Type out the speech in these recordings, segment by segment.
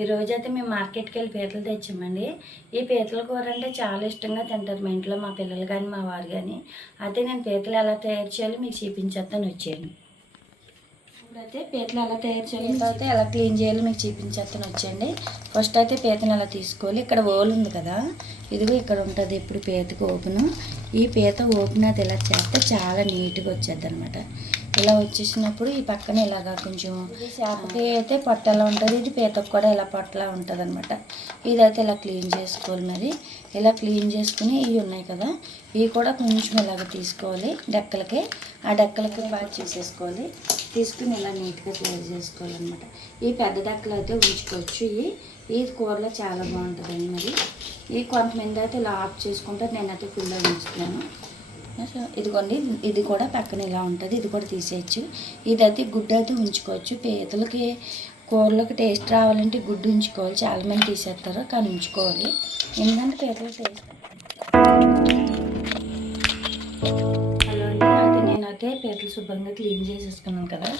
ఈ రోజు అయితే మేము మార్కెట్కి వెళ్ళి పీతలు తెచ్చామండి. ఈ పీతల కూర అంటే చాలా ఇష్టంగా తింటారు మా ఇంట్లో మా పిల్లలు కానీ మా వారు కానీ. అయితే నేను పీతలు ఎలా తయారు చేయాలో మీకు చూపించేస్తాను వచ్చాను ఇప్పుడైతే పీతలు ఎలా తయారు చేయాలి అయితే ఎలా క్లీన్ చేయాలో మీకు చూపించేస్తాను వచ్చండి ఫస్ట్ అయితే పీతను ఎలా తీసుకోవాలి? ఇక్కడ ఓల్ ఉంది కదా. ఇదిగో ఇక్కడ ఉంటుంది ఇప్పుడు పీతకు ఓపెన్. ఈ పీత ఓపెన్ అది ఇలా చేస్తే చాలా నీట్గా వచ్చేది అనమాట ఇలా వచ్చేసినప్పుడు ఈ పక్కన ఇలాగా కొంచెం చేపకి అయితే పొట్టలా ఉంటుంది ఇది పీతకు కూడా ఇలా పొట్టలా ఉంటుంది అనమాట ఇదైతే ఇలా క్లీన్ చేసుకోవాలి మరి. ఇలా క్లీన్ చేసుకుని ఇవి ఉన్నాయి కదా ఇవి కూడా కొంచెం ఇలాగ తీసుకోవాలి డెక్కలకి. ఆ డెక్కలకి బాగా చేసేసుకోవాలి. తీసుకుని ఇలా నీట్గా తయారు చేసుకోవాలన్నమాట. ఈ పెద్ద డెక్కలు అయితే ఉంచుకోవచ్చు ఇవి. ఈ కూరలో చాలా బాగుంటుందండి మరి. ఈ కొంతమంది అయితే ఇలా ఆఫ్ చేసుకుంటారు నేనైతే ఫుల్గా ఉంచుతున్నాను. ఇదిగోండి ఇది కూడా పక్కన ఇలా ఉంటుంది ఇది కూడా తీసేయచ్చు. ఇదైతే గుడ్డు అయితే ఉంచుకోవచ్చు. పీతలకి కూరలకు టేస్ట్ రావాలంటే గుడ్డు ఉంచుకోవాలి. చాలామంది తీసేస్తారు కానీ ఉంచుకోవాలి. ఎందుకంటే పీతల టేస్ట్ అయితే నేనైతే పీతలు శుభ్రంగా క్లీన్ చేసేసుకున్నాను కదా.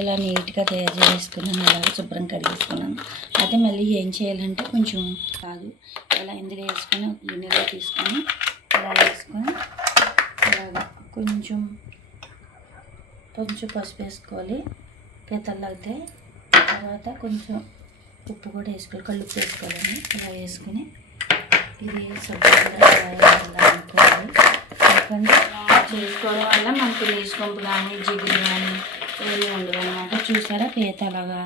ఇలా నీట్గా తయారు చేసుకున్నాను ఇలా శుభ్రం కడిగేసుకున్నాను. అయితే మళ్ళీ ఏం చేయాలంటే కొంచెం కాదు. ఇలా ఇందులో వేసుకొని గిన్నెలో తీసుకొని ఇలా వేసుకొని అలాగా కొంచెం కొంచెం పసుపు వేసుకోవాలి. పీతలు అయితే తర్వాత కొంచెం ఉప్పు కూడా వేసుకోవాలి. కళ్ళు ఉప్పు వేసుకోవాలండి ఇలా వేసుకుని ఇది శుభ్రంగా అనుకోవాలి ఎందుకంటే చేసుకోవడం వల్ల మనకు నీసుకొంపు కానీ జిగురు కానీ ఏమీ ఉండదు అనమాట చూసారా పీత అలాగా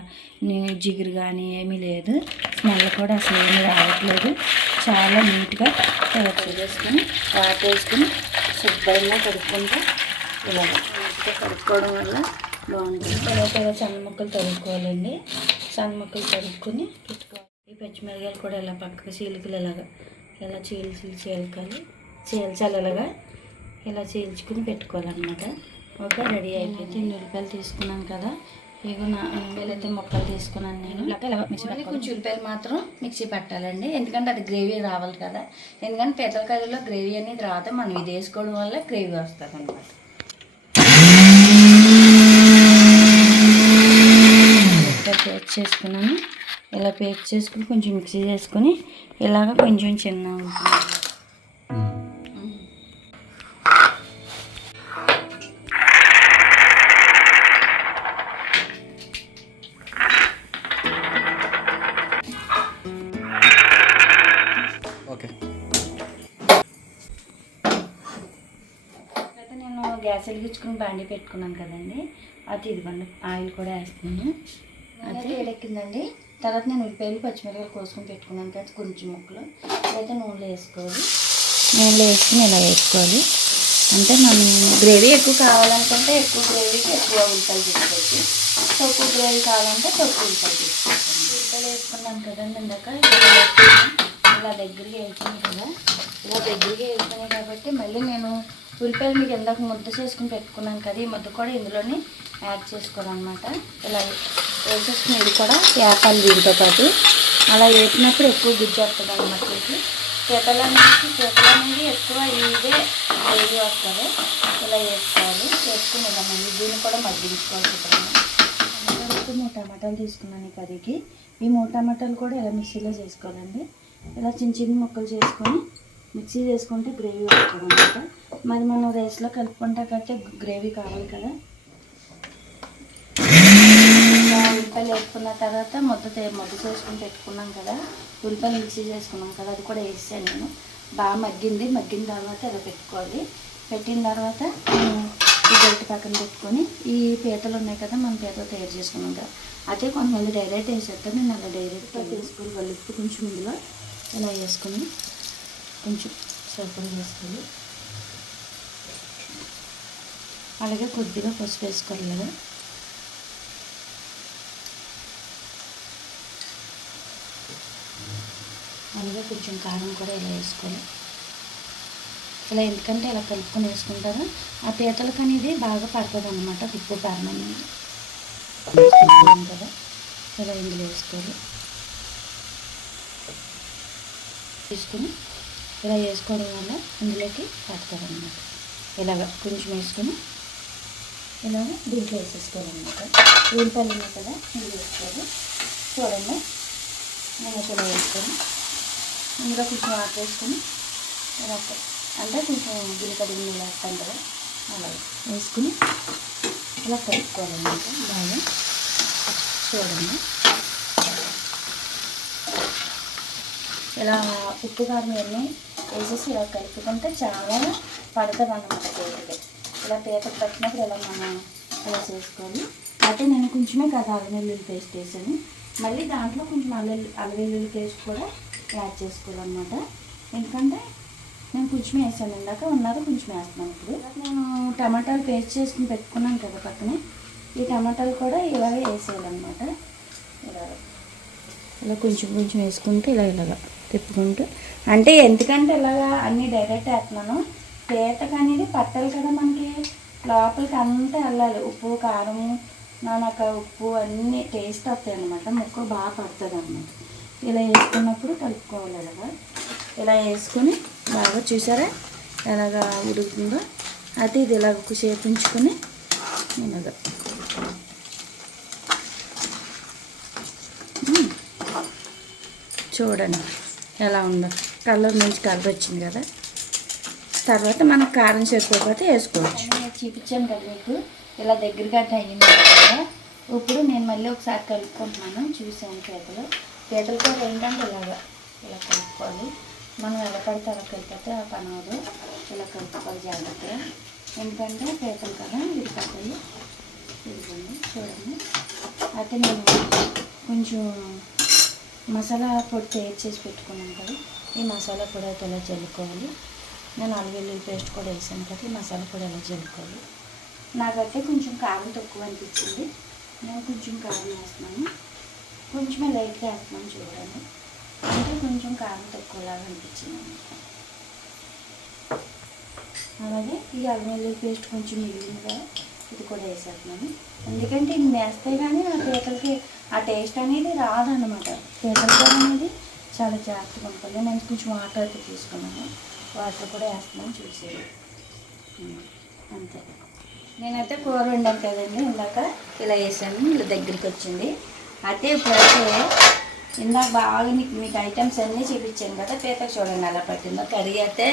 జిగురు కానీ ఏమీ లేదు. స్మెల్ కూడా అసలు ఏమీ రావట్లేదు. చాలా నీట్గా తయారు చేసుకొని వాటర్ వేసుకుని శుభ్రంగా కడుక్కుంటే నీట్గా కడుక్కోవడం వల్ల బాగుంటుంది. తర్వాత ఇలా సన్న ముక్కలు తరుక్కోవాలండి. సన్న ముక్కలు తరుక్కొని పెట్టుకోవాలి. ఈ పచ్చిమిరకాయలు కూడా ఇలా పక్కకు చీలికలు ఇలాగా ఇలా చీల్చి చీలకాలి చీల్చాలి ఇలాగా ఇలా చీల్చుకుని పెట్టుకోవాలన్నమాట. ఓకే రెడీ అయిపోయింది. ఉల్లిపాయలు తీసుకున్నాను కదా. నా వీలైతే మొక్కలు తీసుకున్నాను నేను. మిక్సీ. కొంచెం ఉల్లిపాయలు మాత్రం మిక్సీ పెట్టాలండి. ఎందుకంటే అది గ్రేవీ రావాలి కదా. ఎందుకంటే పీతల కర్రీలో గ్రేవీ అనేది రాదు. మనం ఇది వేసుకోవడం వల్ల గ్రేవీ వస్తుంది అనమాట పేస్ట్ చేసుకున్నాను. ఇలా పేస్ట్ చేసుకుని కొంచెం మిక్సీ చేసుకుని ఇలాగ కొంచెం చిన్న గ్యాస్ వెలిగించుకుని బండి పెట్టుకున్నాను కదండి. అది ఇదిగోండి ఆయిల్ కూడా వేస్తున్నాను. అది వేడెక్కిందండి తర్వాత నేను ఉల్లిపాయలు పచ్చిమిరపకాయలు కోసుకొని పెట్టుకున్నాను కదా కొంచెం ముక్కలు. అయితే నూనెలో వేసుకోవాలి. నూనెలో వేసుకుని ఇలా వేసుకోవాలి. అంటే మనం గ్రేవీ ఎక్కువ కావాలనుకుంటే ఎక్కువ గ్రేవీకి ఎక్కువ ఉల్లిపాయలు తీసుకోవచ్చు. తక్కువ గ్రేవీ కావాలంటే తక్కువ ఉల్లిపాయలు తీసుకోవచ్చు. ఉల్లిపాయలు వేసుకున్నాను కదండి ఇందాక. ఇలా వేసుకున్నాను. దగ్గరికి వెళ్తుంది కదా. ఇలా దగ్గరికి వెళ్తున్నాయి కాబట్టి మళ్ళీ నేను ఉల్లిపాయలు మీకు ఇందాక ముద్ద చేసుకుని పెట్టుకున్నాను కదా ఈ ముద్ద కూడా ఇందులోనే యాడ్ చేసుకోవాలన్నమాట. ఇలా వేసేసుకుని ఇది కూడా వేపాలి దీంతో పాటు. అలా వేసినప్పుడు ఎక్కువ గుజ్జు వస్తుంది అనమాట ఇది పీతల నుంచి పీతల అనేది ఎక్కువ ఇదే వేడి వస్తుంది. ఇలా వేసుకోవాలి. వేసుకుని ఇలా మళ్ళీ దీన్ని కూడా మగ్గించుకోవాలి శుభ్రంగా మూడు టమాటాలు తీసుకున్నాను ఈ కర్రీకి. ఈ మూడు టమాటాలు కూడా ఇలా మిక్సీలో చేసుకోవాలండి. ఇలా చిన్న చిన్న ముక్కలు చేసుకొని మిక్సీ చేసుకుంటే గ్రేవీ వస్తుంది అనమాట మరి మనం రైస్లో కలుపుకుంటా కంటే గ్రేవీ కావాలి కదా. ఉల్లిపాయలు వేసుకున్న తర్వాత ముద్ద ముద్ద చేసుకుని పెట్టుకున్నాం కదా. ఉల్లిపాయలు మిక్సీ చేసుకున్నాం కదా. అది కూడా వేసాను నేను. బాగా మగ్గింది. మగ్గిన తర్వాత ఇలా పెట్టుకోవాలి. పెట్టిన తర్వాత ఈ గరిటె పక్కన పెట్టుకొని ఈ పీతలు ఉన్నాయి కదా మనం పీతలు తయారు చేసుకున్నాం కదా. అదే కొంతమంది డైరెక్ట్ వేసేస్తారు. నేను అలా డైరెక్ట్గా తీసుకొని కలుపుతూ కొంచెం ఇందులో. ఇలా వేసుకొని కొంచెం సోపలు వేసుకోవాలి అలాగే కొద్దిగా పసుపు వేసుకోవాలి కదా. అలాగే కొంచెం కారం కూడా ఇలా వేసుకోవాలి. ఇలా ఎందుకంటే ఇలా కలుపుకొని వేసుకుంటారు. ఆ పీతలకు అనేది బాగా పడుతుంది అనమాట ఉప్పు కారం అనేది. కదా. ఇలా ఇందులో వేసుకోవాలి. తీసుకుని ఇలా వేసుకోవడం వల్ల అందులోకి పడుతుంది అనమాట ఇలాగ కొంచెం వేసుకొని ఇలాగ దీంట్లో వేసేసుకోవాలన్నమాట. ఉల్లిపాయలు ఉన్నాయి కదా ఇందులో వేసుకోవాలి. చూడండి. నేను ఇలా వేసుకొని ఇందులో కొంచెం వాటర్ వేసుకొని ఇలా అంటే కొంచెం గిన్నె నీళ్ళు వేస్తాం కదా అలా వేసుకుని ఇలా కలుపుకోవాలన్నమాట. బాగా చూడండి. ఇలా ఉప్పు కారం ఇవన్నీ వేసేసి ఇలా కలుపుకుంటే చాలా పడుతుంది అన్నమాట పేరుకి. ఇలా పేపర్ పట్టినప్పుడు ఇలా మనం ఇలా చేసుకోవాలి. అయితే నేను కొంచెమే కదా అల్లం వెల్లుల్లి పేస్ట్ వేసాను. మళ్ళీ దాంట్లో కొంచెం అల్లెల్లు అల్లం వెల్లుల్లి పేస్ట్ కూడా యాడ్ చేసుకోవాలన్నమాట. ఎందుకంటే నేను కొంచెం వేసాను. ఇందాక ఉన్నది కొంచెం వేస్తున్నాను ఇప్పుడు. నేను టమాటాలు పేస్ట్ చేసుకుని పెట్టుకున్నాను కదా పక్కనే. ఈ టమాటాలు కూడా ఇలాగే వేసేయాలన్నమాట. ఇలా ఇలా కొంచెం కొంచెం వేసుకుంటే ఇలా ఇలాగా తిప్పుకుంటూ. అంటే ఎందుకంటే ఇలాగా అన్నీ డైరెక్ట్ వేస్తున్నాను. పీతకు అనేది పట్టాలి కదా మనకి. లోపలికి అంతా వెళ్ళాలి. ఉప్పు కారం నానక ఉప్పు అన్నీ టేస్ట్ వస్తాయి అనమాట ముక్క బాగా పడుతుంది అనమాట ఇలా వేసుకున్నప్పుడు కలుపుకోవాలి ఇలాగా. ఇలా వేసుకొని బాగా చూసారా? ఎలాగా ఉడుకుతుందో. అది ఇది ఇలా సేపు ఉంచుకొని ఇలాగా. చూడండి. ఎలా ఉందో. కలర్ మంచి కలర్ వచ్చింది కదా. తర్వాత మనం కారం చేసుకోకపోతే వేసుకోవచ్చు. నేను చూపించాను కదా మీకు. ఇలా దగ్గరగా అయ్యింది కదా. ఇప్పుడు నేను మళ్ళీ ఒకసారి కలుపుకుంటున్నాను. చూసాను పీతలు పీతలతో కూర ఏంటంటే ఇలాగా ఇలా కలుపుకోవాలి. మనం ఎలా పడితే అలా కలిపితే ఆ పని అవదు ఇలా కలుపుకోవాలి జాగ్రత్తగా. ఎందుకంటే పీతలు కదా విడిపోతాయి ఇదిగోండి చూడండి. అయితే నేను కొంచెం మసాలా పొడి తయారు చేసి పెట్టుకున్నాను కదా ఈ మసాలా పొడి అయితే ఎలా చల్లుకోవాలి నేను అల్లం పేస్ట్ కూడా వేసాను కదా ఈ మసాలా పొడి ఎలా చల్లుకోవాలి నాకైతే కొంచెం కారం తక్కువ అనిపించింది. నేను కొంచెం కారం వేస్తున్నాను. కొంచెమే లైట్గా వేస్తున్నాను చూడండి. అంటే కొంచెం కారం తక్కువలాగా అనిపించింది అలాగే ఈ అల్లం పేస్ట్ కొంచెం మిగిలింది కదా ఇది కూడా వేసేస్తున్నాను. ఎందుకంటే ఇది వేస్తే కానీ ఆ పీతలకి ఆ టేస్ట్ అనేది రాదన్నమాట. పీతల అనేది చాలా జాగ్రత్తగా ఉంటుంది. నేను కొంచెం వాటర్ అయితే తీసుకున్నాను. వాటర్ కూడా వేస్తున్నాను చూసేది అంతే. నేనైతే కూర వండాను కదండి. ఇందాక ఇలా వేసాను. ఇలా దగ్గరికి వచ్చింది. అయితే ఇప్పుడైతే ఇందాక బాగా మీకు మీకు ఐటమ్స్ అన్నీ చూపించాను కదా. పీతకు చూడండి అలా పట్టిందో. కర్రీ అయితే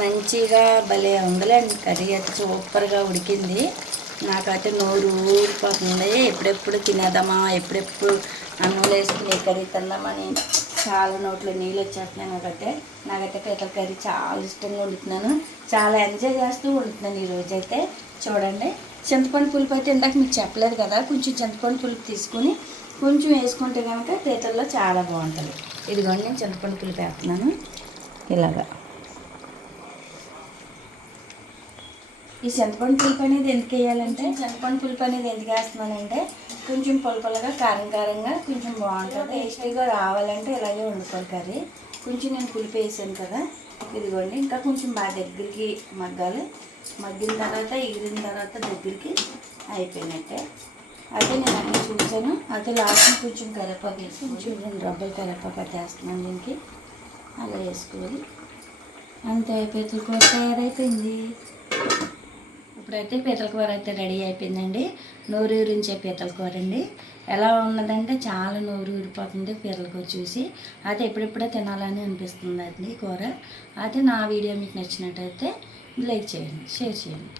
మంచిగా భలే ఉందిలేండి. కర్రీ అయితే సూపర్గా ఉడికింది. నాకైతే నోరు ఊరిపోతుంది. ఎప్పుడెప్పుడు తినేద్దామా? ఎప్పుడెప్పుడు అన్నంలో వేసుకుని కర్రీ తిందామని చాలా నోట్లో నీళ్ళు వచ్చేస్తున్నాను నాకైతే నాకైతే పీతల కర్రీ చాలా ఇష్టంగా వండుతున్నాను. చాలా ఎంజాయ్ చేస్తూ వండుతున్నాను ఈరోజు అయితే చూడండి చింతపండు పులుపు అయితే ఇందాక మీకు చెప్పలేదు కదా కొంచెం చింతపండు పులుపు తీసుకుని కొంచెం వేసుకుంటే కనుక పీతల్లో చాలా బాగుంటుంది. ఇదిగోండి నేను చింతపండు పులుపు వేస్తున్నాను. ఇలాగా. ఈ చింతపండు పులుపు అనేది ఎందుకు వేయాలంటే చింతపండు పులుపు అనేది ఎందుకు వేస్తున్నానంటే కొంచెం పొలపొలగా కారం కారంగా కొంచెం బాగుంటుంది. టేస్టీగా రావాలంటే ఇలాగే వండుకోవాలి కర్రీ. కొంచెం నేను పులిపి వేసాను కదా ఇదిగోండి. ఇంకా కొంచెం బాగా దగ్గరికి మగ్గాలి. మగ్గిన తర్వాత ఎగిరిన తర్వాత దగ్గరికి అయిపోయినట్టే. అయితే నేను అన్నీ చూసాను అయితే లాస్ట్ కొంచెం కరివేపాకు వేసి కొంచెం రెండు రబ్బలు కరివేపాకు వేస్తున్నాను దీనికి. అలా వేసుకోవాలి. అంతే అయిపోయి కూర తయారైపోయింది. ఇప్పుడైతే పీతల కూర అయితే రెడీ అయిపోయిందండి. నోరు ఊరించే పీతల కూర అండి ఎలా ఉన్నదంటే చాలా నోరు ఊరిపోతుంది పీతల కూర చూసి. అయితే ఎప్పుడెప్పుడే తినాలని అనిపిస్తుంది అండి కూర. అయితే నా వీడియో మీకు నచ్చినట్టయితే లైక్ చేయండి షేర్ చేయండి.